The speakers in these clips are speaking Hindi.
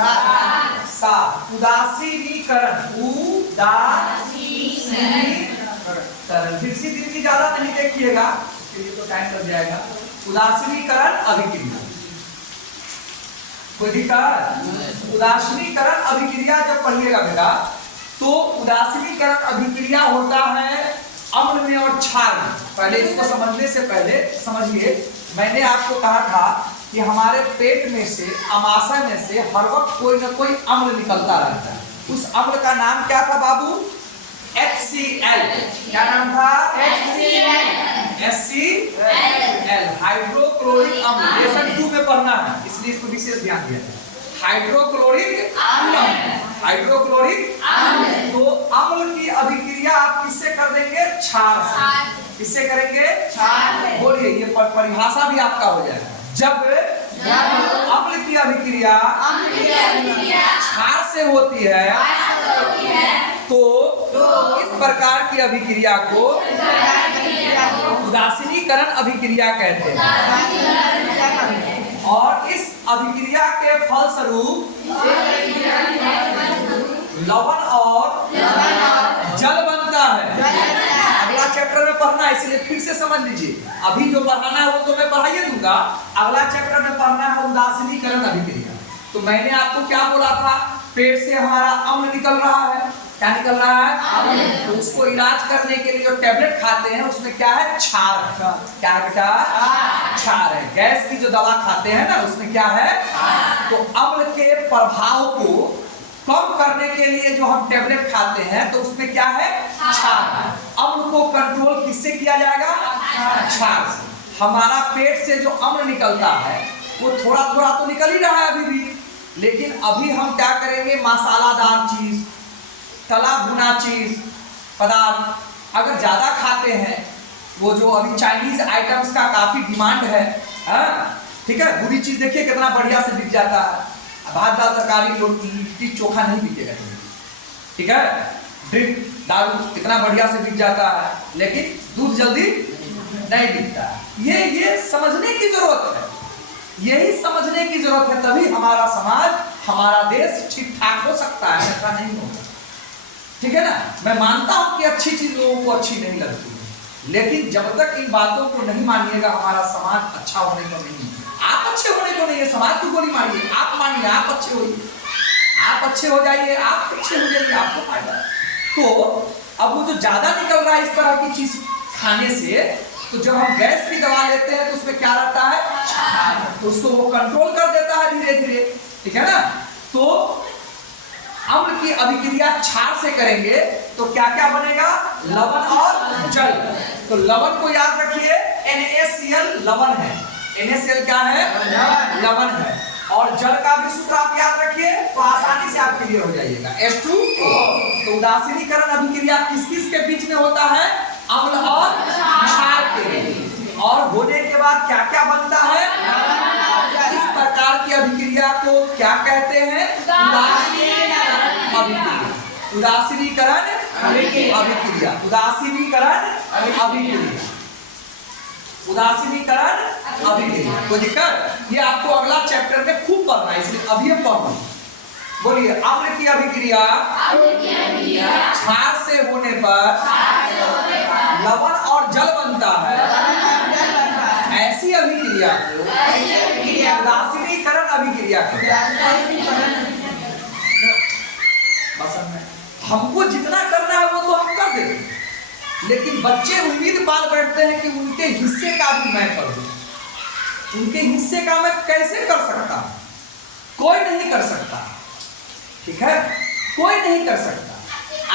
सा। उदासीनीकरण, उदासीनीकरण, फिर से दिन ज्यादा नहीं देखिएगा, इसके लिए तो टाइम लग जाएगा। उदासीनीकरण अभिक्रिया, कोई दिक्कत? उदासीनीकरण अभिक्रिया जब पढ़िएगा बेटा, तो उदासीनीकरण अभिक्रिया होता है अम्ल में और क्षार में। पहले इसको समझने से पहले समझिए, मैंने आपको कहा था कि हमारे पेट में से, अमाशय में से हर वक्त कोई ना कोई अम्ल निकलता रहता है। उस अम्ल का नाम क्या था बाबू? HCl। क्या नाम था? HCl, हाइड्रोक्लोरिक अम्ल। लेसन 2 में पढ़ना है, इसलिए इसको विशेष ध्यान दिया जाए। हाइड्रोक्लोरिक अम्ल, हाइड्रोक्लोरिक अम्ल। तो अम्ल की अभिक्रिया आप किससे कर देंगे? क्षार से। किससे करेंगे? क्षार से। बोलिए, ये परिभाषा भी आपका हो जाएगा। जब अम्ल की अभिक्रिया क्षार से होती है तो इस प्रकार की अभिक्रिया को उदासीनीकरण अभिक्रिया कहते हैं। और इस अभिक्रिया के फलस्वरूप लवण और जल बनता है। अगला चैप्टर में पढ़ना है, इसलिए फिर से समझ लीजिए। अभी जो पढ़ाना है वो तो मैं पढ़ाइए दूंगा, अगला चैप्टर में पढ़ना है उदासीनीकरण अभिक्रिया। तो मैंने आपको क्या बोला था? पेट से हमारा अम्ल निकल रहा है। क्या निकल रहा है? तो उसको इलाज करने के लिए जो टैबलेट खाते हैं उसमें क्या है? क्षार। क्या है बेटा? क्षार है। गैस की जो दवा खाते हैं ना, उसमें क्या है? तो अम्ल के प्रभाव को कम करने के लिए जो हम टैबलेट खाते हैं तो उसमें क्या है? क्षार। अम्ल को कंट्रोल किससे किया जाएगा? क्षार से। हमारा पेट से जो अम्ल निकलता है वो थोड़ा थोड़ा तो निकल ही रहा है अभी भी, लेकिन अभी हम क्या करेंगे? मसालादार चीज, तला भुना चीज पदार्थ अगर ज्यादा खाते हैं, वो जो अभी चाइनीज आइटम्स का काफी डिमांड है, ठीक है? बुरी चीज देखिए कितना बढ़िया से बिक जाता है। भात दाल तरकारी लिट्टी चोखा नहीं बिकेगा, ठीक है? ड्रिंक दारू कितना बढ़िया से बिक जाता है, लेकिन दूध जल्दी नहीं बिकता है। ये समझने की जरूरत है, यही समझने की जरूरत है, तभी हमारा समाज, हमारा देश ठीक ठाक हो सकता है, ऐसा नहीं होगा। ठीक है ना? मैं मानता हूं कि अच्छी चीज लोगों को अच्छी नहीं लगती है, लेकिन जब तक इन बातों को नहीं मानिएगा हमारा समाज अच्छा होने को नहीं। आप अच्छे होने को नहीं है, समाज को गोली मारिए, आप मानिए, आप अच्छे होइए, आप अच्छे हो जाइए, आप अच्छे हो जाइए, आपको फायदा। तो अब वो जो ज्यादा निकल रहा है इस तरह की चीज खाने से, तो जब हम गैस की दवा लेते हैं तो उसमें क्या रहता है? तो उसको वो कंट्रोल कर देता है धीरे धीरे, ठीक है ना? तो अम्ल की अभिक्रिया क्षार से करेंगे तो क्या क्या बनेगा? लवण और जल। तो लवण को याद रखिए, NaCl लवण है। NaCl क्या है? लवण है। और जल का भी सूत्र आप याद रखिए तो आसानी से आप क्लियर हो जाइएगा, H2O। तो उदासीनीकरण अभिक्रिया किस किस के बीच में होता है? अम्ल और क्षार के। और होने के बाद क्या क्या बनता है? इस प्रकार की अभिक्रिया को क्या कहते हैं? उदासीनीकरण अभिक्रिया। उदासीनीकरण अभिक्रिया, उदासीनीकरण अभिक्रिया। कोई दिक्कत? ये आपको अगला चैप्टर में खूब पढ़ना है, इसलिए अभी हम पढ़ रहे हैं। बोलिए, अम्ल की अभिक्रिया क्षार से होने पर लवण और जल बनता है। ऐसी अभिक्रिया को उदासीनीकरण अभिक्रिया कहते हैं। हमको जितना करना है वो तो हम कर देंगे, लेकिन बच्चे उम्मीद पाल बैठते हैं कि उनके हिस्से का भी मैं कर दूं। उनके हिस्से का मैं कैसे कर सकता? कोई नहीं कर सकता, ठीक है? कोई नहीं कर सकता।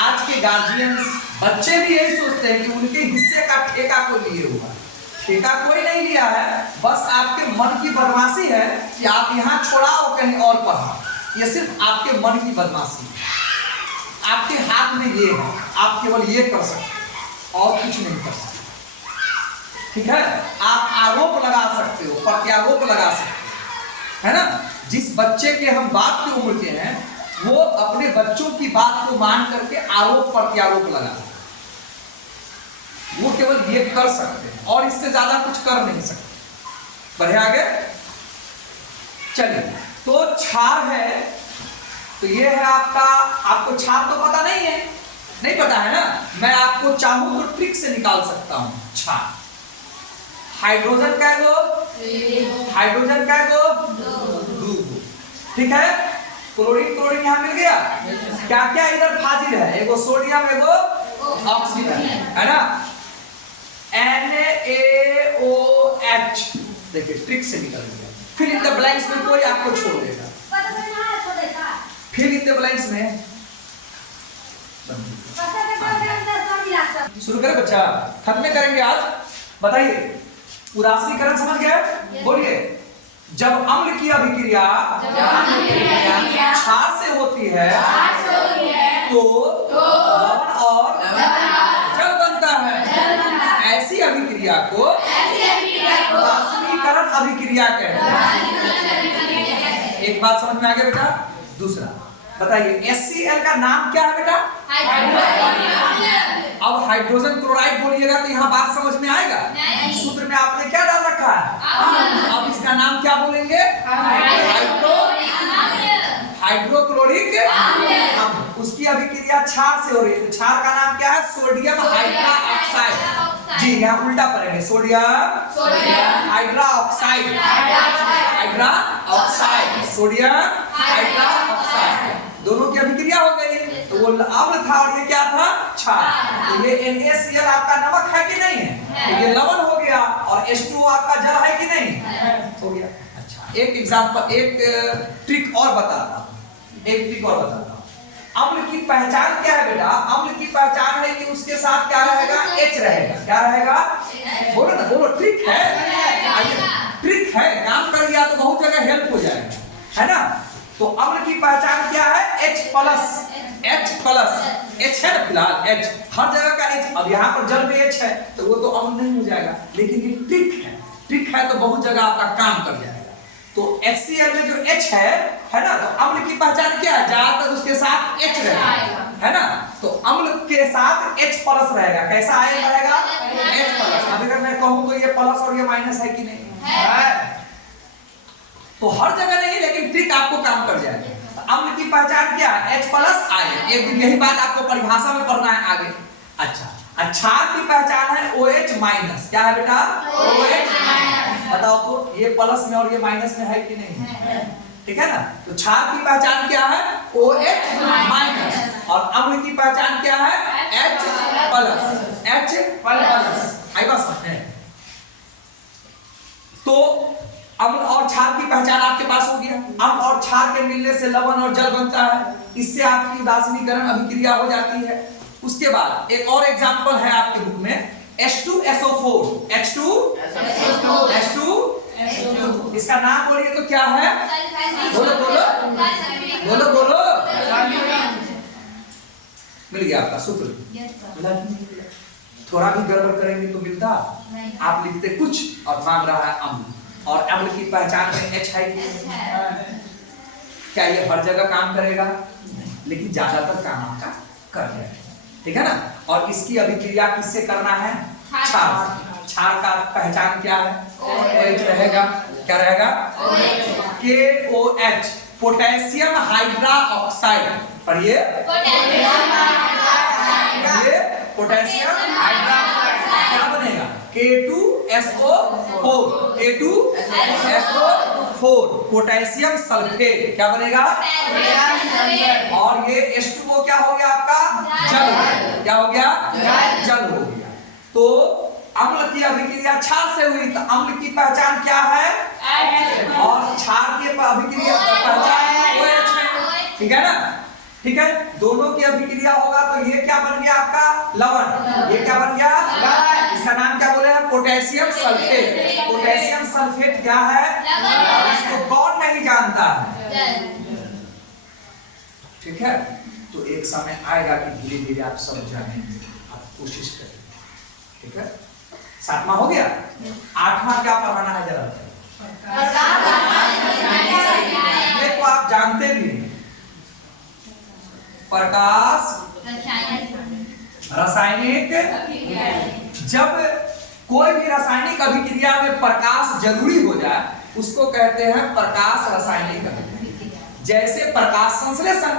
आज के गार्जियंस, बच्चे भी यही सोचते हैं कि उनके हिस्से का ठेका कोई लिए हुआ। ठेका कोई नहीं लिया है, बस आपके मन की बदमाशी है कि आप यहाँ छोड़ाओ कहीं और पढ़ाओ। ये सिर्फ आपके मन की बदमाशी है। आपके हाथ में ये है, आप केवल ये कर सकते और कुछ नहीं कर सकते, ठीक है? आप आरोप लगा सकते हो, प्रत्यारोप लगा सकते हो, है ना? जिस बच्चे के हम बाप की उम्र के हैं, वो अपने बच्चों की बात को मान करके आरोप प्रत्यारोप लगा सकते, वो केवल ये कर सकते हैं और इससे ज्यादा कुछ कर नहीं सकते। बढ़िया आगे चलिए। तो क्षार है तो ये है आपका, आपको छाप तो पता नहीं है, नहीं पता है ना, मैं आपको चाहूं तो ट्रिक से निकाल सकता हूं। छाप हाइड्रोजन का दो, हाइड्रोजन का दो, ठीक है। क्लोरीन क्लोरीन यहां मिल गया। क्या क्या इधर फाजिल है, एगो सोडियम एगो ऑक्सीजन है ना। NaOH देखिए ट्रिक से निकल गया। फिर इन द ब्लैंक्स में कोई आपको छोड़ देगा, फिर इन द ब्लैंक्स में शुरू करें बच्चा, खत्म करेंगे आज। बताइए उदासीनीकरण समझ गए? बोलिए जब अम्ल की अभिक्रिया क्षार से होती है तो लवण और जल बनता है। ऐसी अभिक्रिया को उदासीनीकरण अभिक्रिया कहते हैं। एक बात समझ में आ गया बेटा। दूसरा बताइए HCl का नाम क्या है बेटा? अब हाइड्रोजन क्लोराइड बोलिएगा तो यहाँ बात समझ में आएगा। सूत्र में आपने क्या डाल रखा है? अब इसका नाम क्या बोलेंगे? हाइड्रोक्लोरिक अम्ल। उसकी अभिक्रिया क्षार से हो रही है तो क्षार का नाम क्या है? Sodium hydroxide. जी यहाँ उल्टा पढ़ेंगे, sodium hydroxide, hydroxide, sodium hydroxide, दोनों की अभिक्रिया हो गई। तो वो अम्ल था और ये क्या था? क्षार। तो ये NaCl आपका नमक है कि नहीं है? तो ये लवण हो गया और H2O आपका जल है कि नहीं? हो गया। अच्छा एक एग्जांपल, एक ट्रिक और बताता हूं, एक ट्रिक और बताता हूं। अम्ल की पहचान क्या है बेटा? अम्ल की पहचान है कि उसके साथ क्या रहेगा? H रहेगा। क्या रहेगा? बोलो ना, बोलो। ट्रिक है, ट्रिक है, काम कर गया तो बहुत जगह हेल्प हो जाएगा, है ना। तो अम्ल की पहचान क्या है? H plus, H plus, H है ना फिलहाल H, हर जगह का H। अब यहाँ पर जल में H है तो वो तो अम्ल नहीं हो जाएगा, लेकिन ये ट्रिक है, ट्रिक है तो बहुत जगह आपका काम कर जाएगा। तो HCl में जो H है ना, तो अम्ल की पहचान क्या है? ज्यादातर उसके साथ H रहेगा, है ना। तो अम्ल के साथ H प्लस रहेगा। कैसा आयन रहेगा? H plus. अब अगर मैं कहूं तो ये प्लस और ये माइनस है कि नहीं? है। तो हर जगह नहीं, लेकिन ट्रिक आपको काम कर जाएगा। अम्ल की पहचान क्या है? H plus ion. एक दिन यही बात आपको परिभाषा में पढ़ना है आगे। अच्छा, क्षार की पहचान है OH माइनस। क्या है बेटा? OH minus. बताओ तो ये प्लस में और ये माइनस में है कि नहीं? ठीक है ना। तो क्षार की पहचान क्या है? OH minus. और अम्ल की पहचान क्या है? H plus, H plus. आई बात समझ में? तो अम्ल और क्षार की पहचान आपके पास हो गया। अम्ल और क्षार के मिलने से लवण और जल बनता है, इससे आपकी उदासीनीकरण अभिक्रिया हो जाती है। उसके बाद एक और एग्जांपल है आपके बुक में, H2SO4। H2SO4, इसका नाम बोलिए तो क्या है? बोलो बोलो बोलो बोलो। मिल गया आपका सूत्र? थोड़ा भी गड़बड़ करेंगे तो मिलता। आप लिखते कुछ और मांग रहा है अम्ल, और अम्ल की पहचान में H है कि क्या ये हर जगह काम करेगा? लेकिन ज्यादातर काम आपका कर जाएगा, ठीक है ना। और इसकी अभिक्रिया किससे करना है? क्षार। क्षार का पहचान क्या है? OH रहेगा। क्या रहेगा? KOH, potassium hydroxide. पढ़िए पोटेशियम हाइड्रोक्साइड क्या बनेगा? K2SO4, K2SO4, potassium sulphate. क्या बनेगा? और ये H2O क्या हो गया आपका? जल। क्या हो गया? जल हो गया। तो अम्ल की अभिक्रिया क्षार से हुई तो अम्ल की पहचान क्या है? और क्षार की अभिक्रिया पहचान OH है, ठीक है ना। ठीक है, दोनों की अभिक्रिया होगा तो ये क्या बन गया आपका? लवण। ये क्या बन गया? इसका नाम क्या बोले हैं? Potassium sulphate. पोटेशियम सल्फेट क्या है? इसको कौन नहीं जानता है? ठीक है। तो एक समय आएगा कि धीरे धीरे आप समझ जाएंगे, आप कोशिश करें, ठीक है। 7वां हो गया। 8वां क्या पढ़ाना है जरा? ये तो आप जानते भी हैं, प्रकाश रासायनिक। जब कोई भी रासायनिक अभिक्रिया में प्रकाश जरूरी हो जाए उसको कहते हैं प्रकाश रासायनिक अभिक्रिया। जैसे प्रकाश संश्लेषण,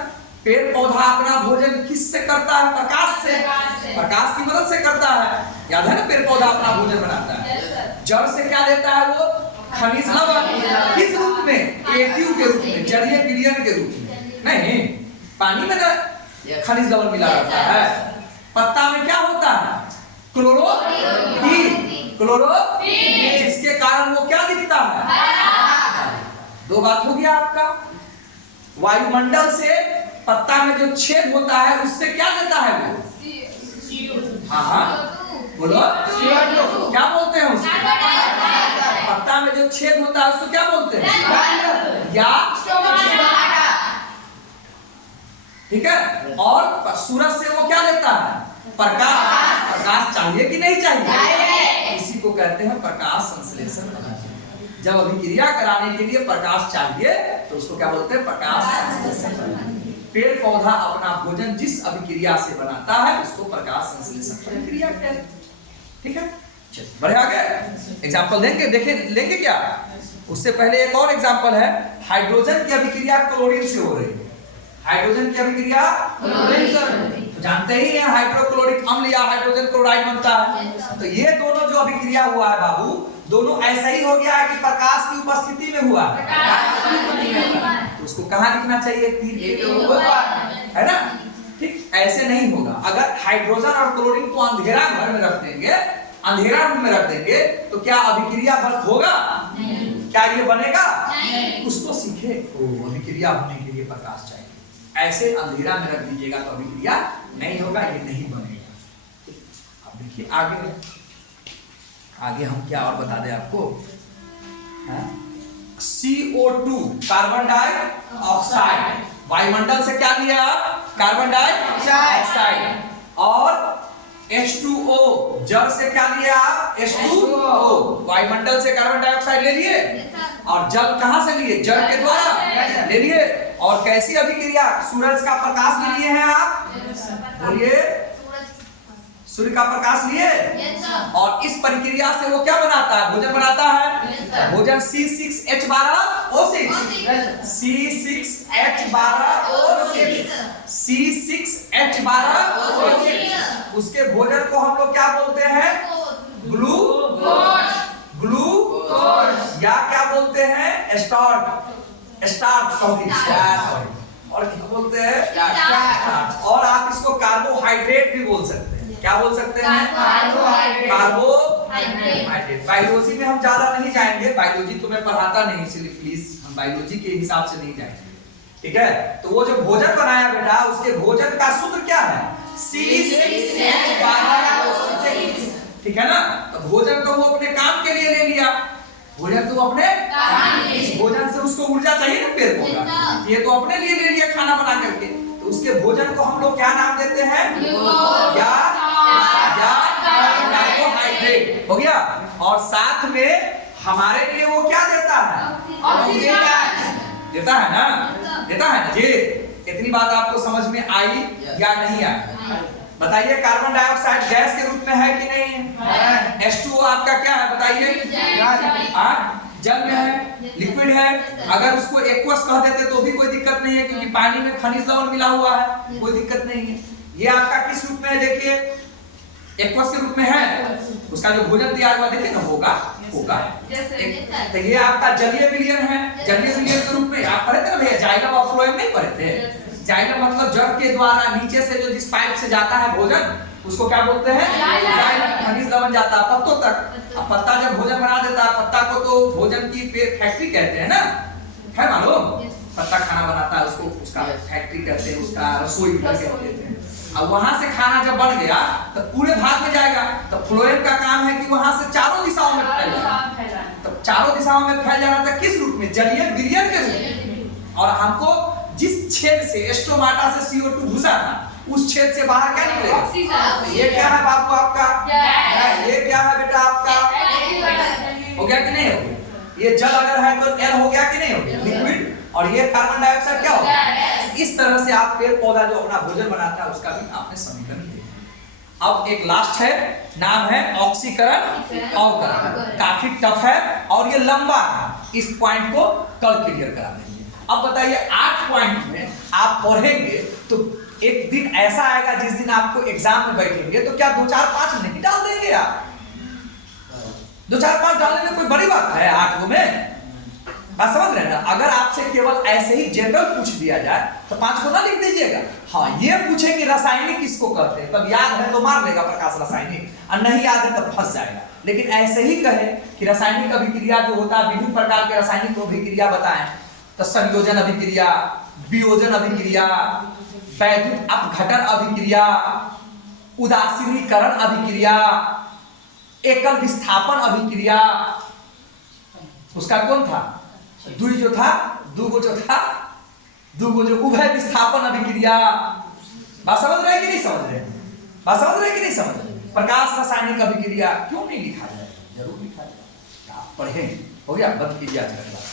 पेड़ पौधा अपना भोजन किससे करता है? प्रकाश से। प्रकाश की मदद से करता है। याद है ना, पेड़ पौधा अपना भोजन बनाता है। जड़ से क्या लेता है वो? खनिज लवण। किस रूप में? एटीयू के रूप में, जलीय विलयन के रूप में। नहीं, पानी में खनिज लवण मिला रहता है। पत्ता में क्या होता है? क्लोरोफिल। क्लोरोफिल, जिसके कारण वो क्या दिखता है? दो बात हो गया आपका। वायुमंडल से पत्ता में जो छेद होता है उससे क्या देता है वो? हाँ, बोलो। क्या बोलते हैं उसको? पत्ता में जो छेद होता है उसको क्या बोलते हैं? या ठीक है। और सूरज से वो क्या लेता है? प्रकाश। प्रकाश चाहिए कि नहीं चाहिए? इसी को कहते हैं प्रकाश संश्लेषण। जब अभिक्रिया कराने के लिए प्रकाश चाहिए तो उसको क्या बोलते हैं? प्रकाश संश्लेषण। पेड़ पौधा अपना भोजन जिस अभिक्रिया से बनाता है उसको प्रकाश संश्लेषण प्रक्रिया कहते हैं। ठीक है, बढ़े आगे। एग्जांपल देंगे, देखें लेंगे क्या? उससे पहले एक और एग्जांपल है। हाइड्रोजन की अभिक्रिया क्लोरीन से हो रही है। हाइड्रोजन की अभिक्रिया क्लोरीन से, तो जानते ही हैं हाइड्रोक्लोरिक अम्ल या हाइड्रोजन क्लोराइड बनता है। तो ये दोनों जो अभिक्रिया हुआ है बाबू, दोनों ऐसा ही हो गया है कि प्रकाश की उपस्थिति में हुआ है। तो उसको कहाँ लिखना चाहिए? तीर है ना। ठीक, ऐसे नहीं होगा। अगर हाइड्रोजन और क्लोरीन को अंधेरा घर में रख देंगे, अंधेरा रूम में रख देंगे, तो क्या अभिक्रिया वर्क होगा? क्या ये बनेगा? उसको सीखे। अभिक्रिया होने के लिए प्रकाश चाहिए। ऐसे अंधेरा में रख दीजिएगा तो अभिक्रिया नहीं होगा, ये नहीं बनेगा। अब देखिए आगे हम क्या और बता दें आपको। CO2 कार्बन डाइऑक्साइड, वायुमंडल से क्या लिया आप? Carbon dioxide. और H2O, जल से क्या लिया आप? H2O, वायुमंडल से कार्बन डाइऑक्साइड ले लिए। और जल कहां से लिए? जल के द्वारा ले लिए। और कैसी अभिक्रिया? सूरज का प्रकाश में लिए हैं आप? बोलिए, सूर्य का प्रकाश लिए। और इस प्रक्रिया से वो क्या बनाता है? भोजन बनाता है। भोजन C6H12O6, C6H12O6, उसके भोजन को हम लोग क्या बोलते हैं? ग्लूकोज या क्या बोलते हैं? स्टार्च। और क्या बोलते हैं? स्टार्च। और आप इसको कार्बोहाइड्रेट भी बोल सकते हैं। क्या बोल सकते हैं? कार्बोहाइड्रेट। बायोलॉजी में हम ज्यादा नहीं जाएंगे, बायोलॉजी तो मैं पढ़ाता नहीं, इसलिए प्लीज हम बायोलॉजी के हिसाब से नहीं जाएंगे। ठीक है, तो वो जो भोजन बनाया बेटा, उसके भोजन का सूत्र क्या है? C6H12O6। ठीक है ना। तो भोजन तो वो अपने काम के लिए ले लिया, भोजन तो अपने इस भोजन से उसको ऊर्जा चाहिए ना पेड़ पौधा, ये तो अपने लिए ले लिया खाना बना करके। तो उसके भोजन को हम लोग क्या नाम देते हैं? या कार्बोहाइड्रेट हो गया। और साथ में हमारे लिए वो क्या देता है? देता है ना, देता है ना जी। इतनी बात आपको समझ में आई या नहीं आई? बताइए, कार्बन डाइऑक्साइड गैस के रूप में है कि नहीं है? H2O आपका क्या है बताइए? जल में है, लिक्विड है। अगर उसको एक्वस कह देते तो भी कोई दिक्कत नहीं है, क्योंकि पानी में खनिज लवण मिला हुआ है, कोई दिक्कत नहीं है। ये आपका किस रूप में है? देखिए, एक्वस के रूप में है। उसका जो भोजन तैयार हुआ देखिए ना, होगा। तो ये आपका जलीय विलयन है। जलीय विलयन के रूप में आप पढ़े थे ना भैया, जाइलम और फ्लोएम नहीं पढ़े थे? जाइलम मतलब जड़ के द्वारा नीचे से जो जिस पाइप से जाता है भोजन, उसको क्या बोलते हैं? जाइलम। खनिज लवण जाता है पत्तों तक। अब पत्ता जब भोजन बना देता है, पत्ता को तो भोजन की फैक्ट्री कहते हैं ना, है मालूम? पत्ता खाना बनाता है, उसको उसका फैक्ट्री कहते हैं, उसका रसोई घर कहते हैं। अब वहां से खाना जब बन गया तो पूरे भाग में जाएगा। तो फ्लोएम का काम है कि वहां से चारों दिशाओं में फैल जाए। तो चारों दिशाओं में फैल जाना था किस रूप में? जलीय विलयन के रूप में। और हमको जिस छेद से स्टोमाटा से CO2 घुसा था, उस छेद से बाहर क्या निकलेगा? ये क्या है बाबू आपका? ये क्या है बेटा आपका? हो गया कि नहीं हो गया? ये जल अगर है तो L हो गया कि नहीं हो गया? लिक्विड। और ये कार्बन डाइऑक्साइड क्या होगा? इस तरह से आप पेड़ पौधा जो अपना भोजन बनाता है उसका भी आपने समीकरण देखा। अब एक लास्ट है, नाम है ऑक्सीकरण अवकरण। काफी टफ है और ये लंबा है, इस पॉइंट को कल क्लियर करा देंगे। अब बताइए 8 पॉइंट में आप पढ़ेंगे तो एक दिन ऐसा आएगा जिस दिन आपको एग्जाम में बैठेंगे तो क्या 2 4 5 नहीं डाल देंगे आप? 2 4 5 डालने में कोई बड़ी बात है 8 को में? बात समझ रहे हैं ना? अगर आपसे केवल ऐसे ही जनरल पूछ दिया जाए तो 5 को ना लिख दीजिएगा। हाँ, ये पूछे कि रासायनिक किसको कहते हैं, तब याद है तो मार लेगा प्रकाश रासायनिक, और नहीं याद है तब फंस जाएगा। लेकिन ऐसे ही कहे कि रासायनिक अभिक्रिया जो होता है, विभिन्न प्रकार के रासायनिक अभिक्रिया बताएं, तो संयोजन अभिक्रिया, वियोजन अभिक्रिया, वैद्युत अपघटन अभिक्रिया, उदासीनीकरण अभिक्रिया, एकल विस्थापन अभिक्रिया, उसका कौन था? दुई जो था, दुगो जो था, दुगो जो उभय विस्थापन अभिक्रिया। बात समझ रहे कि नहीं समझ रहे? बात समझ रहे कि नहीं समझ रहे? प्रकाश रासायनिक अभिक्रिया क्यों नहीं लिखा जाए? जरूर लिखा जाए, आप पढ़ें। हो गया, बंद कीजिए आज का।